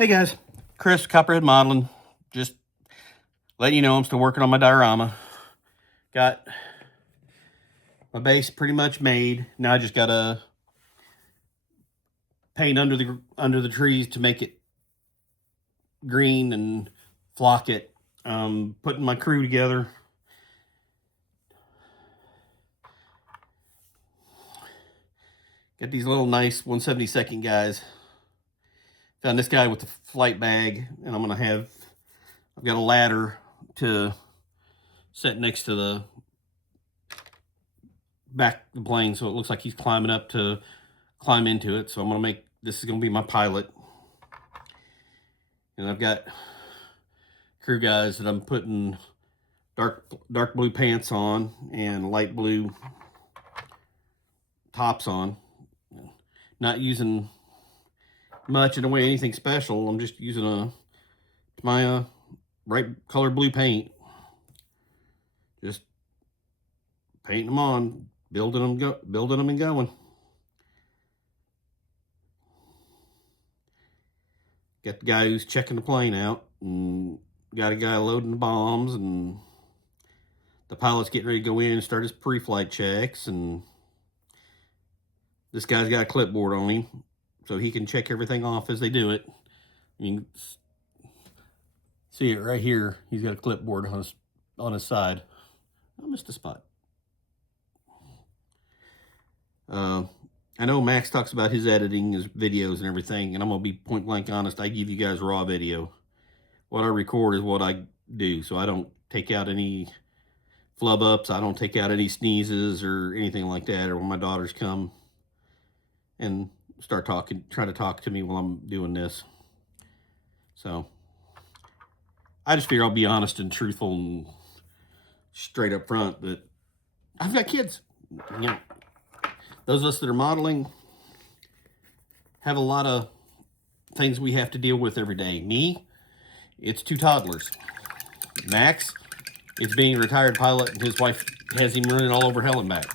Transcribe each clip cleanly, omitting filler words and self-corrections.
Hey guys, Chris, Copperhead Modeling. Just letting you know I'm still working on my diorama. Got my base pretty much made. Now I just gotta paint under the trees to make it green and flock it. Putting my crew together. Got these little nice 1/72 guys. Found this guy with the flight bag, and I've got a ladder to set next to the back of the plane, so it looks like he's climbing up to climb into it. So I'm gonna make this is gonna be my pilot, and I've got crew guys that I'm putting dark blue pants on and light blue tops on. Not using much in the way anything special. I'm just using my bright color blue paint. Just painting them on, building them and going. Got the guy who's checking the plane out, and got a guy loading the bombs, and the pilot's getting ready to go in and start his pre-flight checks, and this guy's got a clipboard on him so he can check everything off as they do it. You can see it right here. He's got a clipboard on his side. I missed a spot. I know Max talks about his editing, his videos and everything, and I'm going to be point blank honest. I give you guys raw video. What I record is what I do, so I don't take out any flub ups. I don't take out any sneezes or anything like that, or when my daughters come and start try to talk to me while I'm doing this. So I just figure I'll be honest and truthful and straight up front that I've got kids. You know, those of us that are modeling have a lot of things we have to deal with every day. Me, it's 2 toddlers. Max, it's being a retired pilot, and his wife has him running all over hell and back.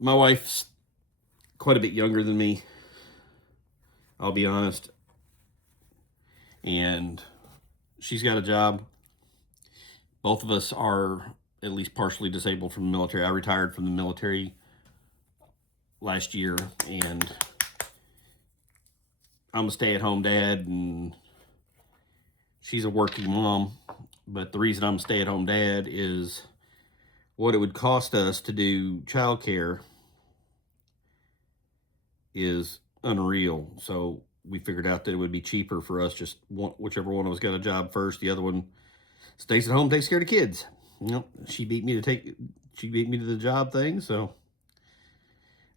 My wife's quite a bit younger than me, I'll be honest. And she's got a job. Both of us are at least partially disabled from the military. I retired from the military last year, and I'm a stay-at-home dad, and she's a working mom. But the reason I'm a stay-at-home dad is what it would cost us to do childcare is unreal. So we figured out that it would be cheaper for us, just whichever one of us got a job first. The other one stays at home, takes care of the kids. You know, she beat me to the job thing, so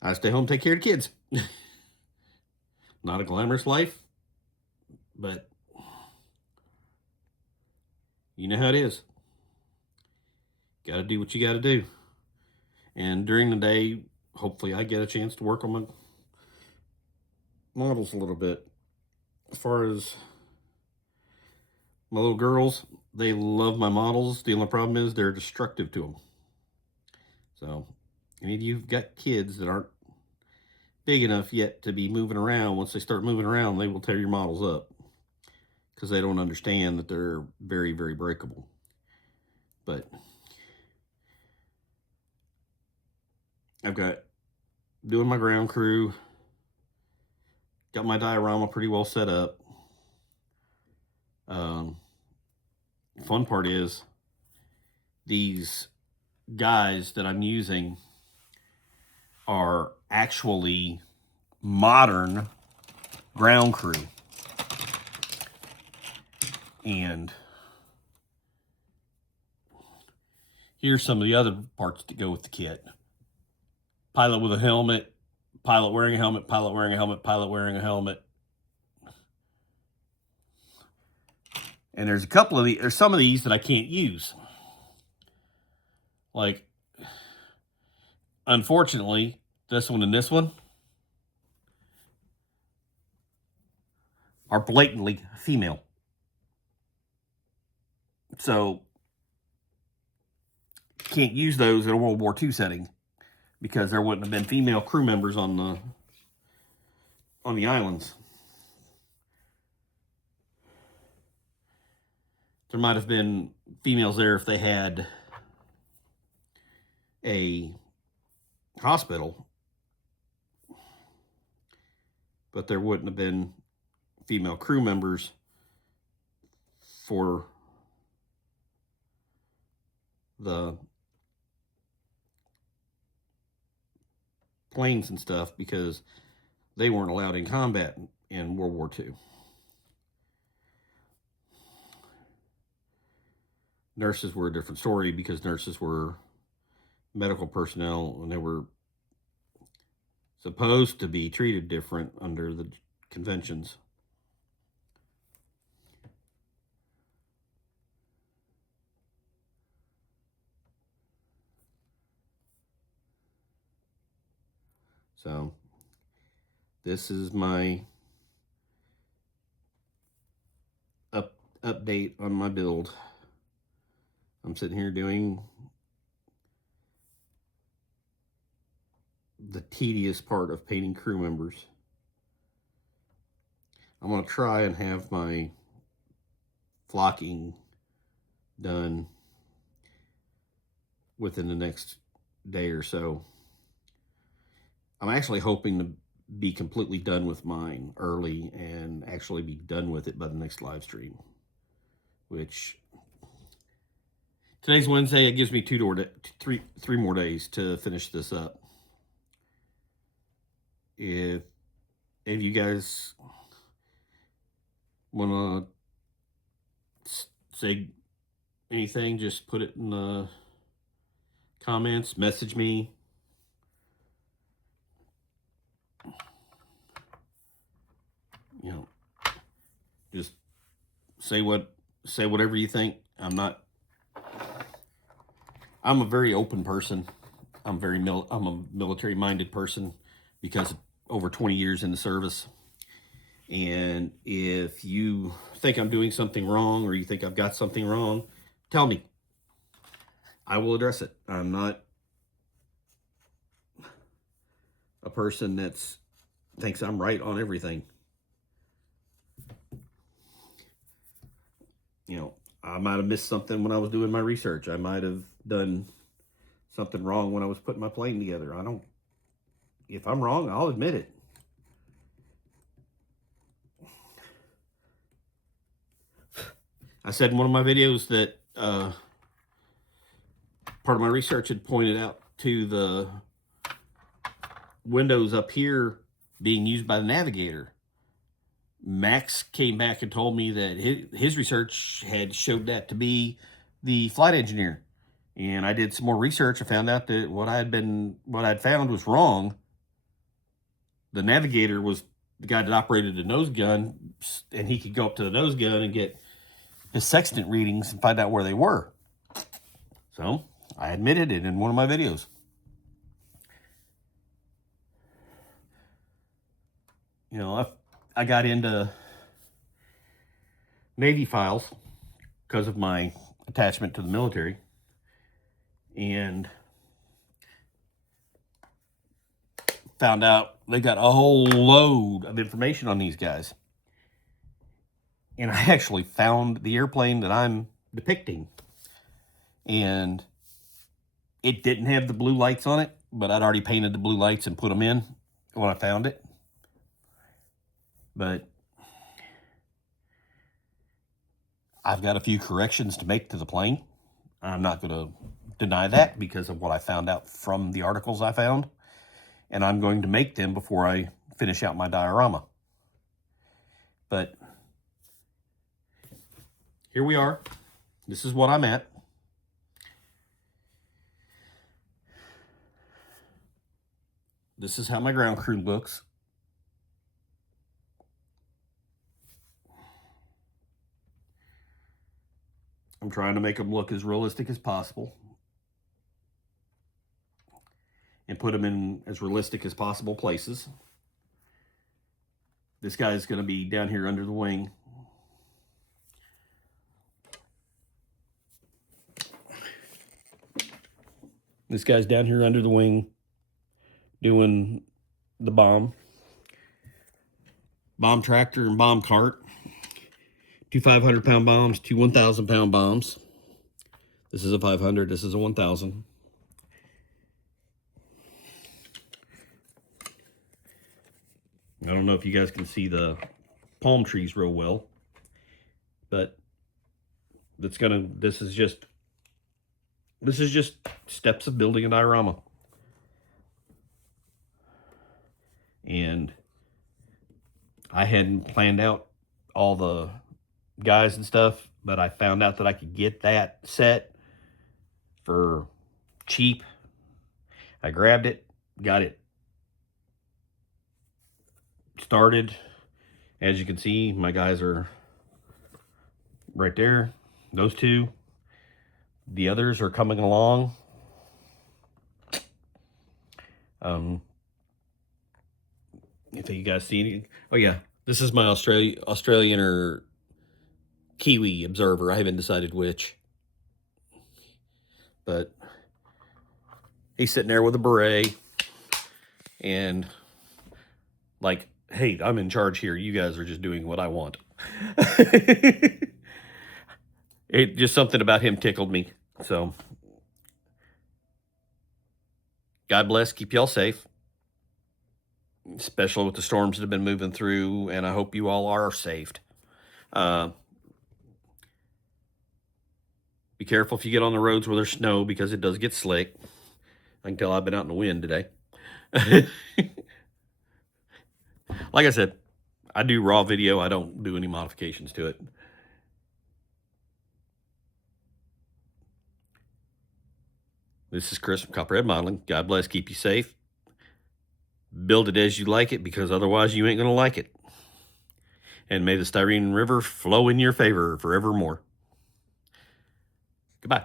I stay home, take care of the kids. Not a glamorous life, but you know how it is. Got to do what you got to do. And during the day, hopefully I get a chance to work on my models a little bit. As far as my little girls, they love my models. The only problem is they're destructive to them. So any of you've got kids that aren't big enough yet to be moving around, once they start moving around, they will tear your models up because they don't understand that they're very, very breakable. But I've got doing my ground crew, got my diorama pretty well set up. Fun part is these guys that I'm using are actually modern ground crew. And here's some of the other parts that go with the kit. Pilot with a helmet, pilot wearing a helmet, pilot wearing a helmet, pilot wearing a helmet. And there's some of these that I can't use. Like, unfortunately, this one and this one are blatantly female. So, can't use those in a World War II setting because there wouldn't have been female crew members on on the islands. There might have been females there if they had a hospital, but there wouldn't have been female crew members for the planes and stuff because they weren't allowed in combat in World War II. Nurses were a different story because nurses were medical personnel and they were supposed to be treated different under the conventions. So this is my update on my build. I'm sitting here doing the tedious part of painting crew members. I'm going to try and have my flocking done within the next day or so. I'm actually hoping to be completely done with mine early and actually be done with it by the next live stream, which today's Wednesday. It gives me three more days to finish this up. If any of you guys want to say anything, just put it in the comments, message me. You know, just say whatever you think. I'm a very open person. I'm a military-minded person because of over 20 years in the service. And if you think I'm doing something wrong or you think I've got something wrong, tell me. I will address it. I'm not a person that thinks I'm right on everything. You know, I might have missed something when I was doing my research. I might have done something wrong when I was putting my plane together. If I'm wrong, I'll admit it. I said in one of my videos that part of my research had pointed out to the windows up here being used by the navigator. Max came back and told me that his research had showed that to be the flight engineer. And I did some more research and found out that what I'd found was wrong. The navigator was the guy that operated the nose gun, and he could go up to the nose gun and get his sextant readings and find out where they were. So I admitted it in one of my videos. You know, I got into Navy files because of my attachment to the military, and found out they got a whole load of information on these guys. And I actually found the airplane that I'm depicting, and it didn't have the blue lights on it, but I'd already painted the blue lights and put them in when I found it. But I've got a few corrections to make to the plane. I'm not going to deny that because of what I found out from the articles I found. And I'm going to make them before I finish out my diorama. But here we are. This is what I'm at. This is how my ground crew looks. I'm trying to make them look as realistic as possible and put them in as realistic as possible places. This guy's going to be down here under the wing. This guy's down here under the wing doing the bomb. bomb tractor and bomb cart. 2 500-pound bombs, 2 1,000-pound bombs. This is a 500, this is a 1,000. I don't know if you guys can see the palm trees real well, but this is just steps of building a diorama. And I hadn't planned out all the guys and stuff, but I found out that I could get that set for cheap. I grabbed it, got it started. As you can see, my guys are right there, those two. The others are coming along. If you guys see anything. Oh yeah, this is my Australian or Kiwi observer. I haven't decided which. But he's sitting there with a beret and like, hey, I'm in charge here. You guys are just doing what I want. It just something about him tickled me. So God bless, keep y'all safe, especially with the storms that have been moving through, and I hope you all are saved. Be careful if you get on the roads where there's snow, because it does get slick. I can tell I've been out in the wind today. Like I said, I do raw video. I don't do any modifications to it. This is Chris from Copperhead Modeling. God bless, keep you safe. Build it as you like it, because otherwise you ain't going to like it. And may the Styrene River flow in your favor forevermore. Goodbye.